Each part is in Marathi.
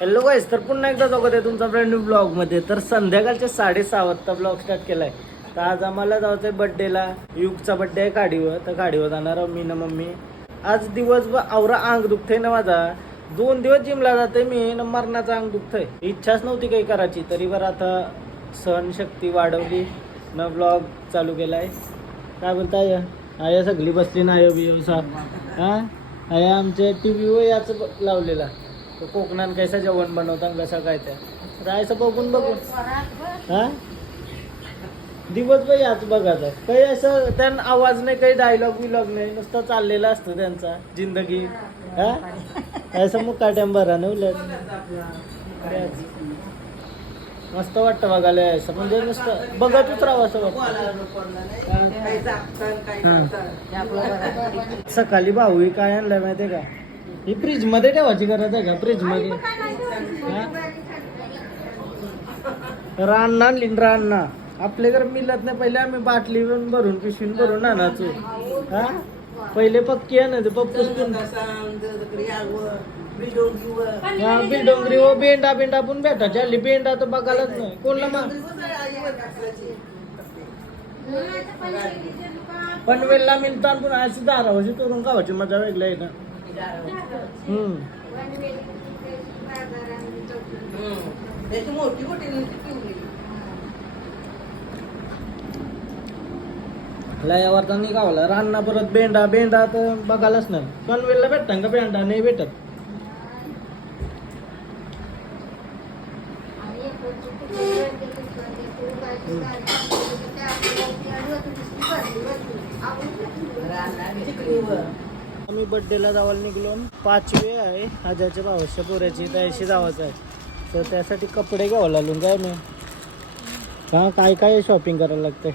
हॅलो गाईस, तर पुन्हा एकदा स्वागत आहे तुमचा ब्रँड न्यू ब्लॉगमध्ये. तर संध्याकाळचे 6:30 वाजता ब्लॉग स्टार्ट केलाय. तर आज आम्हाला जायचं आहे बड्डेला. युगचा बड्डे आहे काडीवर, तर काडीवर जाणार आहोत मी ना मम्मी. आज दिवसभर आवरा अंग दुखतंय ना माझा. 2 दिवस जिमला जाते मी ना, मरणाचं अंग दुखतंय. इच्छाच नव्हती काही करायची, तरी बरं आता सहनशक्ती वाढवली न ब्लॉग चालू केलाय. काय बोलताय? आया सगळी बसली ना, आयो बियो हा आया आमच्या टीव्ही याच लावलेला. तो कोकणात कैसा जेवण बनवतात कसं काय त्या राहायचं बघून हा दिवसभर याच बघायचं. काही असं त्यांना आवाज नाही, काही डायलॉग बिलॉग नाही, नुसतं चाललेला असतं त्यांचा जिंदगी. हा असं मग काय टाइम भरा नाही उलट मस्त वाटतं बघायला. असं म्हणजे नुसतं बघतच राहावं असं वाटतं. सकाळी भाऊ काय आणलंय माहितीये का? ही फ्रीज मध्ये ठेवायची गरज आहे का? फ्रीज मध्ये रान आणली रान आपले घर मिळत नाही. पहिले आम्ही बाटली भरून पिशवीन भरून आणायचो. हा पहिले पक्की आहे ना ते पप्पूस बिलडोंगरी व बेंडा बेंडा पण भेटायची. हल्ली बेंडा तर बघायलाच नाही कोणला. मग पनवेलला मिळतात पण अशी दारावरची करून खावायची मजा वेगळी आहे ना. लयावरता नाही गावला रान्ना परत बेंडा बेंडा तर बघायलाच नाही. पनवेलला भेटतात का बेंडा? नाही भेटत. आम्ही बड्डेला जावायला निघलो. 5वी आहे आजाच्या भावाच्या पोऱ्याची, त्याशी जावायचं आहे. तर त्यासाठी कपडे घ्यावं लागून काय मी हा काय काय शॉपिंग करायला लागतंय.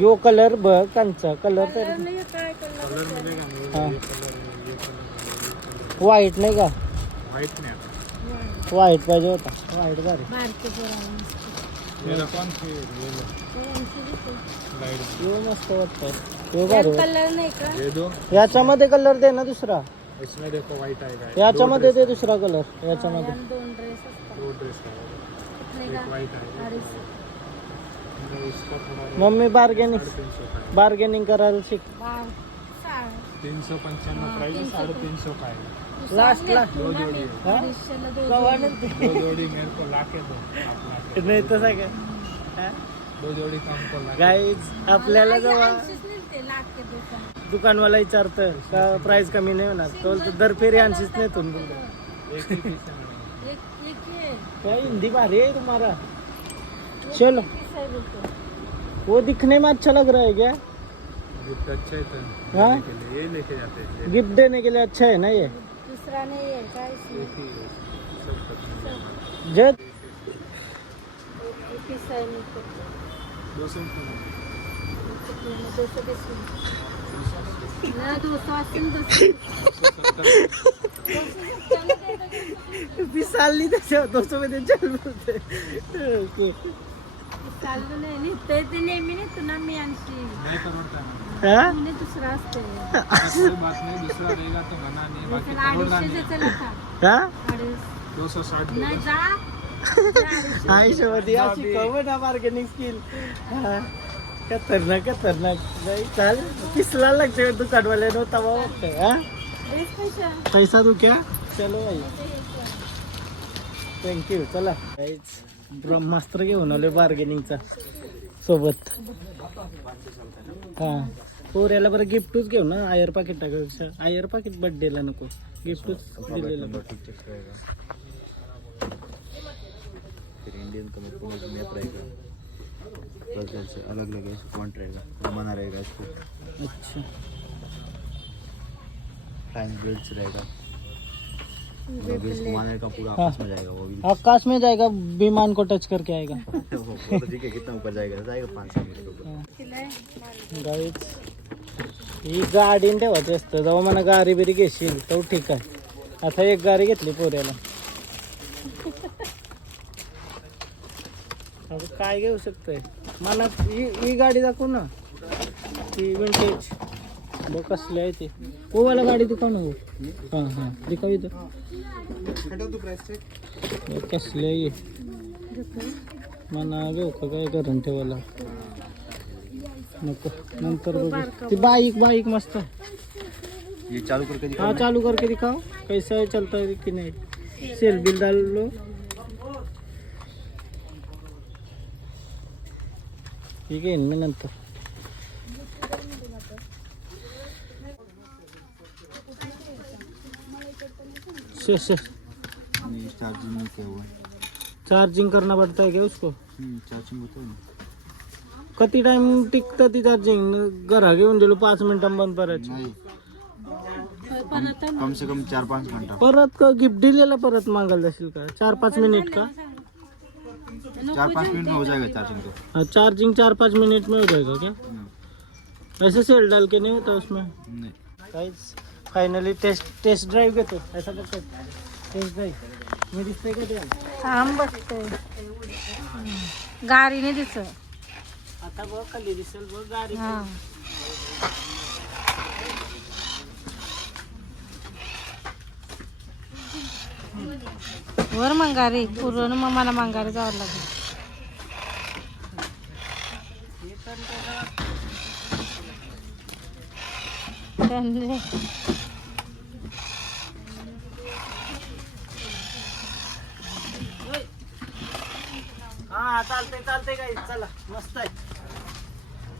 यो कलर बघ कांचा कलर तर व्हाईट नाही का? व्हाईट पाहिजे होता. व्हाईट भारी. यो मस्त वाटतंय. यो भारी याच्यामध्ये कलर दे ना दुसरा. याच्यामध्ये ते दुसरा कलर. याच्यामध्ये मम्मी बार्गेनिंग करायला शिक. 395 प्राइस है, 350 का है लास्ट दो जोड़ी मेरे को लाके दो. नाही तसं काय 2 जोड़ी काम को लाके. गाईज आपल्याला जेव्हा दुकानवाला विचारतं का प्राइस कमी नाही होणार, तो दर फेरी 80 नाही तुम एक ही पीस है. क्या हिंदी भारी है तुम्हारा. चलो वो दिखने में अच्छा लग रहा है क्या? गिफ्ट अच्छा है तो हाँ? ये लेके जाते हैं. गिफ्ट देने के लिए अच्छा है ना ये. दूसरा नहीं है क्या इसमें? एक ही है, सब जब पीस है नीचे 200 ना 280 साल त्याच्या 200 मध्ये चल बोलते. चालू नाही ते नेहमी नाही तुला मी आणखी नहीं करोड़ता हा म्हणे दुसरा असते. कोई बात नहीं, दूसरा रहेगा तो मना नहीं, बाकी करोड़ता 250 नहीं. चला था हा 260 नाही देगा. जा आयुष्यवती अशी कव ना बार्गेनिंग स्किल. खतरनाक खतरनाक. नाही चाल किसला लागते दुकानवाल्या नव्हता वाटतं. हा पैसा तू क्या. चलो भाई थँक्यू. चला ब्रह्मास्त्र घेऊन आले बार्गेनिंगचा सोबत. हा पोऱ्याला बरं गिफ्टच घेऊ ना. आयर पाकिट टाकायचं. आयर पाकिट बड्डेला नको, गिफ्टच दिलेलं. इंडियन कमिटी मैप रहेगा, से अलग लगे फॉन्ट रहेगा, जमाना रहेगा इसको. अच्छा फ्लाइंग बिल्ड्स रहेगा, घुमाने का पूरा आकाश में जाएगा. वो भी आकाश में जाएगा, विमान को टच करके आएगा. वो तो ठीक है. कितना ऊपर जाएगा? 500 मीटर ऊपर. गाईच ही गाडी ठेवायची असतं. जेव्हा मला गाडी बिरी घेशील तो ठीक आहे. आता एक गाडी घेतली पोऱ्याला. काय घेऊ शकतोय मला. ही गाडी दाखवू ना, ती विंटेज बघ कसले आहे ते. ओ वाला गाडी दिखाव ना. हां हां दिखाव इथं. बघ कसले आहे. मना घेऊ का काय करून ठेवायला नको नंतर बघू. ती बाईक मस्त आहे. ये चालू करके दिखा. हाँ चालू करके दिखाओ कैसा है, चलता है कि नहीं. सेल बिल डाल लो. ठीक आहे मी नंतर. चार्जिंग नहीं किया हुआ. चार्जिंग करना पड़ता है क्या उसको. चार्जिंग होतो ना. किती टाइम टिकतं ती चार्जिंग. घरा घेऊन गेलो 5 मिनिटां बंद करायची. नाही कम से कम 4-5 घंटा. परत का गिफ्ट दिलेला परत मागायला जाशील का. 4-5 मिनिट का. 4-5 मिनट में हो जाएगा चार्जिंग तो. हाँ चार्जिंग 4-5 मिनट में हो जाएगा क्या. वैसे सेल डाल के नहीं होता उसमें. नहीं. गाइस फायनली टेस्ट ड्राईव्ह घेतो. ऐसा बघतो टेस्ट ड्राईव्ह मी दिसतंय का ते. थांब बसतोय गाडीने दिसत. आता बघ खाली दिसेल बघ गाडी. हा वर मंगारी पूर्ण मग मला मंगारी जावं लागेल. त्यांनी हा चालतंय गाईस. चला मस्त आहे.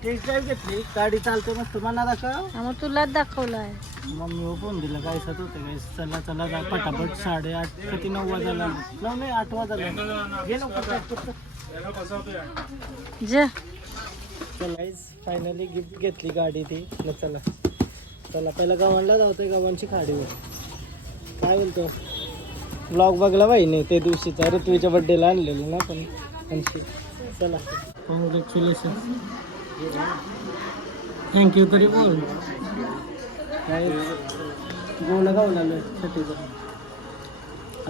टेस्ट ड्राईव्ह घेतली गाडी चालते मस्त. मला दाखव. मग तुलाच दाखवलाय. मम्मी फोन दिला काय साथ होते गाईस. चला जा पटापट 8:30 किती 9 वाजायला. 9 नाही 8 वाजायला. घे लवकर. जे चला गाईस फायनली गिफ्ट घेतली गाडी ती. चला पहिला गावांना जातोय. गावांची खाडीवर काय बोलतो. ब्लॉग बघला पाहिजे त्या दिवशीचा ऋत्वीच्या बड्डेला आणलेलं ना पण. चला कॉंग्रॅच्युलेशन. थँक्यू तरी बोल. काय गोला गावला आलो छठीचा.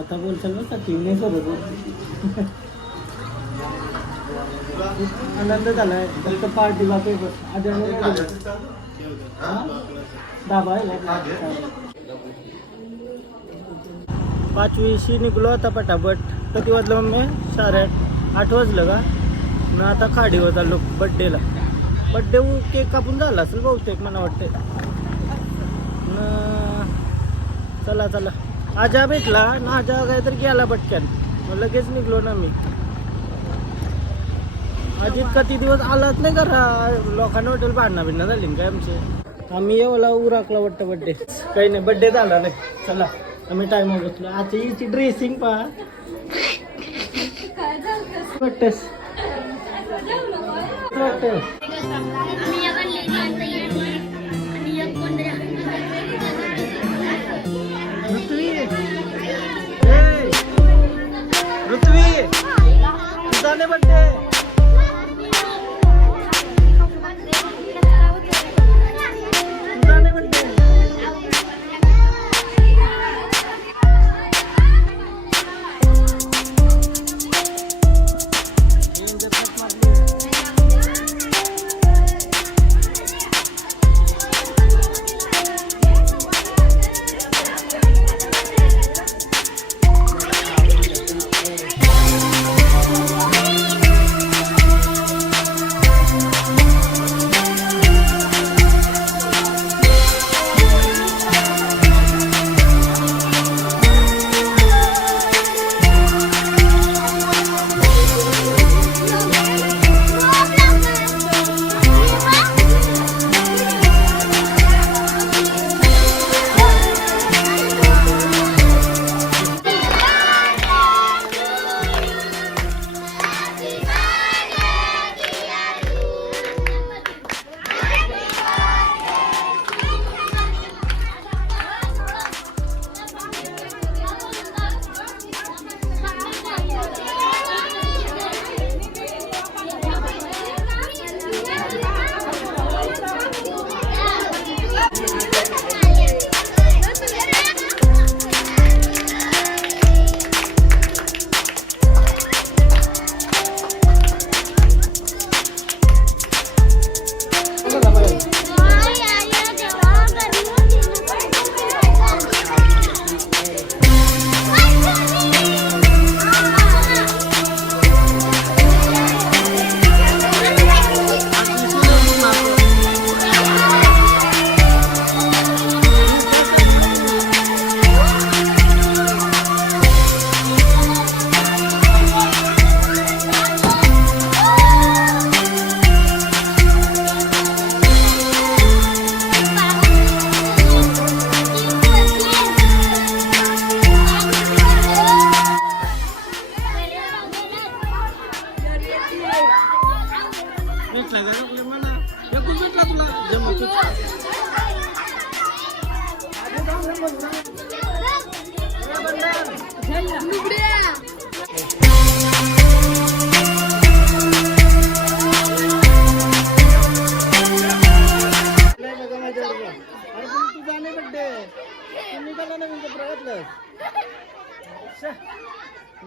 आता बोलचाल ना साठी नाही सर बोल. आनंद झालाय फक्त पार्टी बाकी आधी डाबा आहे. 5:20 निघलो आता पटापट. किती वाजलं मम्मी. 8:30 वाजलं का. मग आता खाडीवर चाललो बड्डेला. बड्डे केक कापून झाला असेल बहुतेक मला वाटते. चला आजा भेटला ना. आजा काहीतरी गेला पटक्यान. मग लगेच निघलो ना मी. अजित किती दिवस आलाच नाही करा. लोकांना हॉटेल भांडणं झाली काय आमचे. आम्ही येवला उराकला वाटतं बड्डे. काही नाही बड्डे झाला नाही. चला आम्ही टाइम बसलो. आता हिची ड्रेसिंग पहा. वाटतेस ऋत्वी तुझा बड्डे.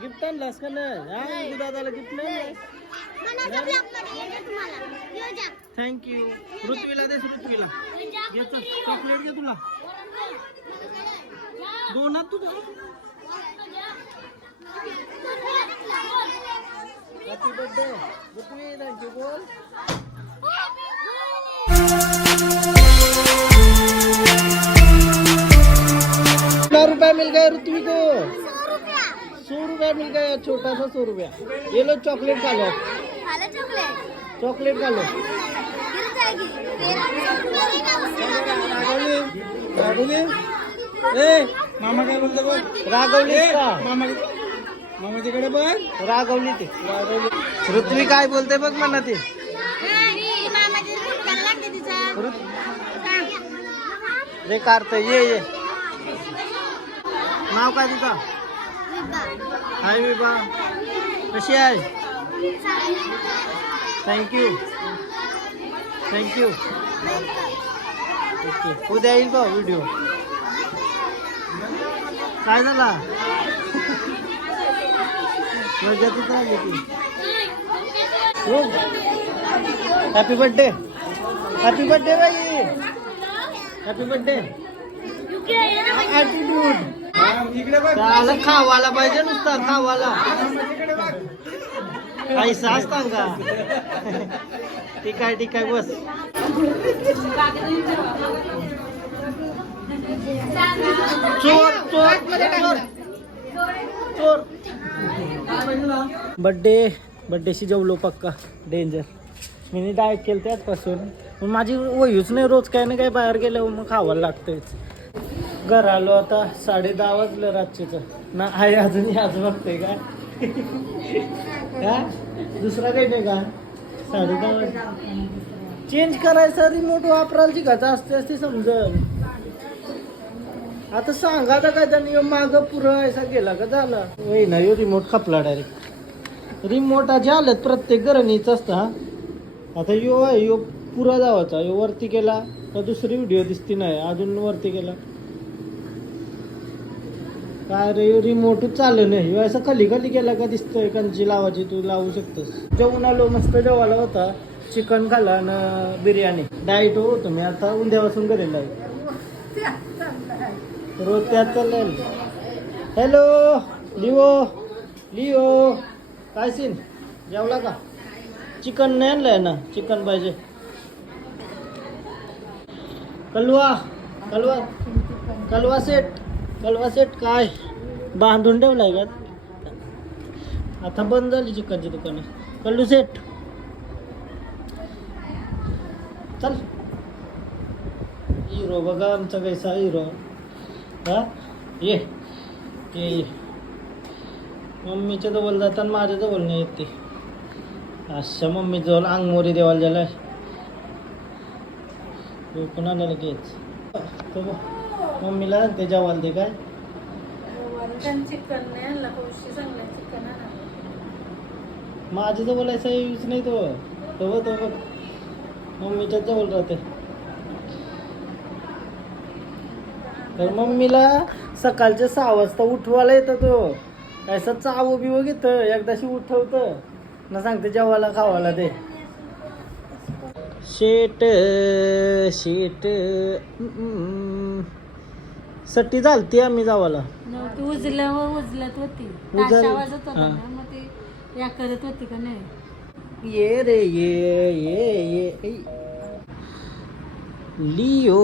गिफ्ट आणलास का नाही? दादाला गिफ्ट नाही. थँक्यू. ऋत्वीला दे, ऋत्वीला घे चॉकलेट घे तुला दोनात तुझा. Happy birthday Ritvi. थँक्यू. बोल. कितना रुपया मिल गया ऋत्वी को? 100 रुपया मिल गया. छोटा सा 100 रुपया. ये लो चॉकलेट खा लो. चॉकलेट खा लो. रागवली. ए मामा काय बोलतो बघ. रागवली का? मामाच्याकडे बघ. रागवली ते. ऋत्वी काय बोलते बघ म्हणा ते. रे कारत ये नाव काय तुझा? हाय विभा. कशी आहे? थँक्यू. ओके. उद्या येईल का व्हिडिओ? काय झाला? वर्गातच राहिली ती. Happy birthday. हॅपी बर्थडे बाई. Happy birthday. ॲटिट्यूड त्याला खावाला पाहिजे नुसता खावाला. पैसा असता का? ठीक आहे बस. चोर. बड्डेशी जेवलो पक्का. डेंजर. मी डाएट केलं त्याचपासून. पण माझी वयूच नाही. रोज काय ना काय बाहेर गेल्यावर मग खावायला लागतंच. घर आलो आता 10:30 वाजलं रात्रीचं ना. आहे अजूनही आज बघते का? दुसरा काही नाही का? 10:30 वाजले. चेंज करायचा रिमोट वापरायला शिकायचं असते समजल. आता सांगा तर काय त्यांनी माग पुरायचा गेला का झाला. वय ना यो रिमोट खपला डायरेक्ट. रिमोट जे आलेत प्रत्येक गरणीच असतं. हा आता यो पुरा जावाचा. यो वरती केला तर दुसरी व्हिडिओ दिसती नाही. अजून वरती केला काय रे रिमोटच चालू नाही. असं खाली केला का दिसतोय. कंची लावायची तू लावू शकतोस. जेवण आलो मस्त जेवायला होता. चिकन खाल्ला आणि बिर्याणी. डाएट होतो मी आता. उद्यापासून करेल रोज त्यात चाललंय. हॅलो लिओ काय सीन? जेवला का? चिकन नाही आणलंय ना? चिकन पाहिजे. कलवा सेट काय बांधून ठेवलाय का? आता बंद झाली चिकनची दुकानं. कल्लू सेट चल. हिरो बघा आमचा कैसा हिरो. हा ये मम्मीच्या जवळ जाताना माझ्या जवळ नाही येते. अशा मम्मी जवळ अंगमोरी देवाला गेलाय. पण आलं लगेच. मम्मीला ते जेवायला दे काय. माझ्या जवळ असा यूज नाही तो मम्मीच्या जवळ राहते. तर मम्मीला सकाळच्या 6 वाजता उठवायला येतं. तो ऐसा चावू बिवं घेतं. एकदाशी उठवतं ना सांगते जेवायला खावायला दे. शेट सट्टी झालती आम्ही जावाला. उजलत होती. ताशा वाजत होता ना. मग ते या करत होती का नाही. ये रे ये लिओ